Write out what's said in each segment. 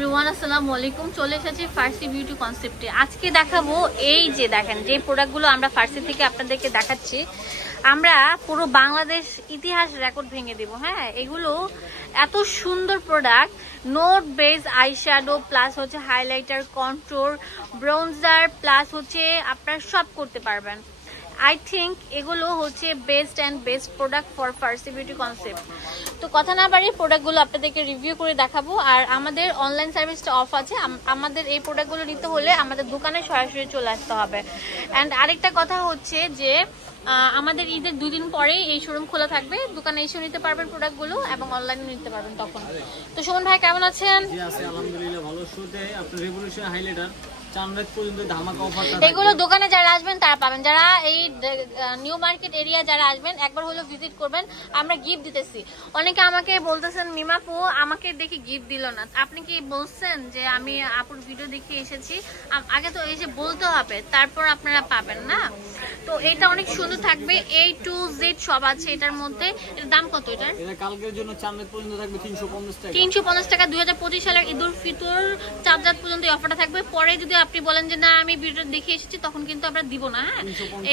Everyone, আসসালামু আলাইকুম। চলে এসেছি ফার্সি বিউটি কনসেপ্টে। আজকে দেখাবো এই যে দেখেন যে প্রোডাক্টগুলো আমরা ফার্সি থেকে আপনাদেরকে দেখাচ্ছি, আমরা পুরো বাংলাদেশ ইতিহাস রেকর্ড ভেঙে দেব। হ্যাঁ, এগুলো এত সুন্দর product, note base eyeshadow plus হচ্ছে হাইলাইটার, কন্ট্রোর, ব্রোঞ্জার প্লাস হচ্ছে আপনারা সব করতে পারবেন। আই থিঙ্ক এগুলো হচ্ছে best and best product for Farsi beauty concept. তো কথা না বাড়িয়ে প্রোডাক্টগুলো আপনাদেরকে রিভিউ করে দেখাবো। আর আমাদের অনলাইন সার্ভিসটা অফ আছে। আমাদের এই প্রোডাক্টগুলো নিতে হলে আমাদের দোকানে সরাসরি চলে আসতে হবে। অ্যান্ড আরেকটা কথা হচ্ছে যে আমাদের ঈদের 2 দিন পরেই এই শোরুম খোলা থাকবে। দোকানে এসে নিতে পারবেন প্রোডাক্টগুলো এবং অনলাইনে নিতে পারবেন তখন। তো সুমন ভাই কেমন আছেন? জি আছি আলহামদুলিল্লাহ ভালো। শুরুতে আপনার রেভলিউশন হাইলাইটার চাঁদরাত পর্যন্ত ধামাকা অফার থাকে। এগুলো দোকানে যারা আসবেন তারা পাবেন। যারা এই নিউ মার্কেট এরিয়া যারা আসবেন একবার হলো ভিজিট করবেন। আমরা গিফট দিতেছি। অনেকে আমাকে বলতেছেন মিমাপু আমাকে দেখি গিফট দিল না। আপনি কি বলছেন যে আমি আপুর ভিডিও দেখে এসেছি? আগে তো এসে বলতে হবে, তারপর আপনারা পাবেন না। তো এটা অনেক সুন্দর থাকবে, A to Z সব আছে এটার মধ্যে। এর দাম কত এটার? এটা কালকের জন্য চাঁদরাত পর্যন্ত থাকবে 350 টাকা। 350 টাকা। 2025 সালের ঈদুল ফিতর চাঁদরাত পর্যন্ত এই অফারটা থাকবে। পরে যদি আপনি বলেন যে না আমি ভিডিও দেখে এসেছি তখন কিন্তু আমরা দিব না। হ্যাঁ,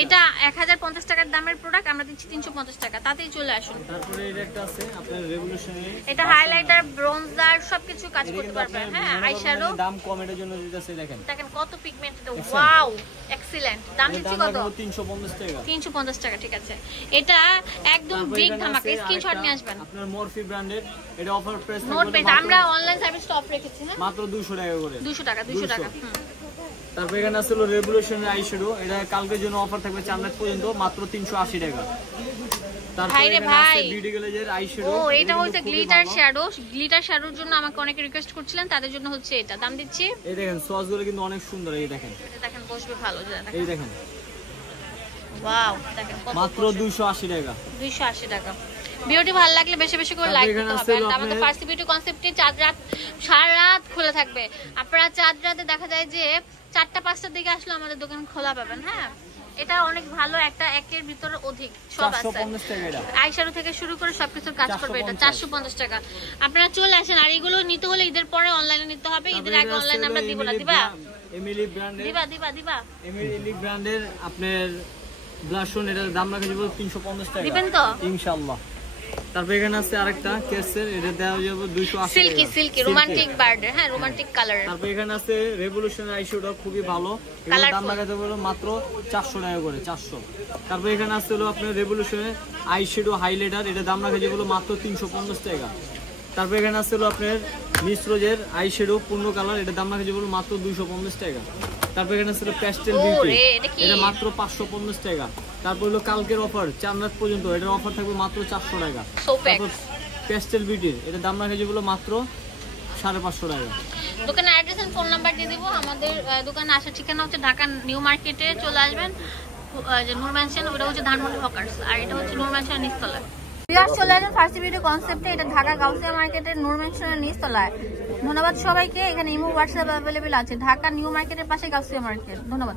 এটা 1050 টাকার দামের প্রোডাক্ট, আমরা দিচ্ছি 350 টাকা। তাতেই চলে আসুন। তারপরে এটা একটা আছে আপনার রেভলিউশনে, এটা হাইলাইটার, ব্রোঞ্জার সবকিছু কাজ করতে পারবেন। হ্যাঁ, আইশ্যাডো দাম কম এর জন্য দিতেছে। দেখেন কত পিগমেন্ট, ওয়াও এক্সিলেন্ট। দাম দিচ্ছি কত? 350 টাকা। 350 টাকা, ঠিক আছে। এটা একদম বিগ ধামাকা, স্ক্রিনশট নিয়ে আসবেন। আপনার মরফি ব্র্যান্ডের এটা অফার প্রাইস নোট পেজ আমরা অনলাইন সার্ভিস অফ রেখেছি। হ্যাঁ, মাত্র 200 টাকা করে। 200 টাকা, 200 টাকা। তারপর এখানে আসলে রেভলিউশনের আইশ্যাডো, এটা কালকের জন্য অফার থাকবে চাঁদরাত পর্যন্ত মাত্র 380 টাকা। ভাইরে ভাই, বিউটি গ্লেজের আইশ্যাডো, ও এটা হচ্ছে গ্লিটার শ্যাডো। গ্লিটার শ্যাডোর জন্য আমাকে অনেকে রিকোয়েস্ট করছিলেন, তাদের জন্য হচ্ছে এটা। দাম দিচ্ছি, এই দেখেন সসগুলো কিন্তু অনেক সুন্দর। এই দেখেন, এটা দেখেন বসবে ভালো। এই দেখেন, ওয়াও দেখেন মাত্র 280 টাকা। 280 টাকা। ভিডিওটি ভালো লাগলে বেশি বেশি করে লাইক দিতে হবে। আর আমাদের ফার্সি বিউটি কনসেপ্টে সারা রাত খোলা থাকবে। আপনারা রাতে দেখা যায় যে 4টা-5টার দিকে আসলে আমাদের দোকান খোলা পাবেন। হ্যাঁ, এটা অনেক ভালো, একটা একের ভিতরে অধিক সব আছে। আইশ্যাডো থেকে শুরু করে সবকিছুর কাজ করবে এটা। 450 টাকা। আপনারা চলে আসেন। আর এগুলো নিতে হলে ঈদের পরে অনলাইনে নিতে হবে। ঈদের আগে অনলাইনে আমরা দিব না। দিবা এমিলি ব্র্যান্ডের, দিবা এমিলি ব্র্যান্ডের আপনার ব্লাশন, এটার দাম রাখা যাবে 350 টাকা। দিবেন তো ইনশাআল্লাহ। তারপর এখানে আছে আরেকটা কেসের, এটা দেওয়া যাবে 280 টাকা। সিল্কি রোমান্টিক বার্ডের। হ্যাঁ, রোমান্টিক কালার। তারপর এখানে আছে রেভলিউশন আইশ্যাডো, খুবই ভালো। এটার দাম রাখা যাবে মাত্র 400 টাকা করে, 400। তারপর এখানে আছে হলো আপনার রেভলিউশনের আইশ্যাডো হাইলাইটার, এটা দাম রাখা যাবে মাত্র 350 টাকা। তারপর এখানে আছে হলো আপনার মিস্ট্রোজের আইশ্যাডো পূর্ণ কালার, এটা দাম রাখা যাবে মাত্র 250 টাকা। তারপর এখানে আছে প্যাস্টেল বিউটি, এটা মাত্র 550 টাকা। তারপর হলো কালকের অফার চাঁদরাত পর্যন্ত, এটার অফার থাকবে মাত্র 400 টাকা। তারপর প্যাস্টেল বিউটি, এটা দাম রাখা যাবে মাত্র 550 টাকা। দোকানের অ্যাড্রেস এন্ড ফোন নাম্বার দিয়ে দিব। আমাদের দোকানে আসার ঠিকানা হচ্ছে ঢাকা নিউ মার্কেটে চলে আসবেন, যে নূর ম্যানশন, ওটা হচ্ছে ধানমন্ডি হকার্স, আর এটা হচ্ছে নূর ম্যানশনের নিচতলায়। চলে আসেন ফার্সি বিউটি কনসেপ্টে, এটা ঢাকা গাউসিয়া মার্কেটের নূর ম্যানশনের নিচতলায়। ধন্যবাদ সবাইকে। এখানে ইমো হোয়াটসঅ্যাপ অ্যাভেলেবেল আছে। ঢাকা নিউ মার্কেটের পাশে গাউসিয়া মার্কেট। ধন্যবাদ।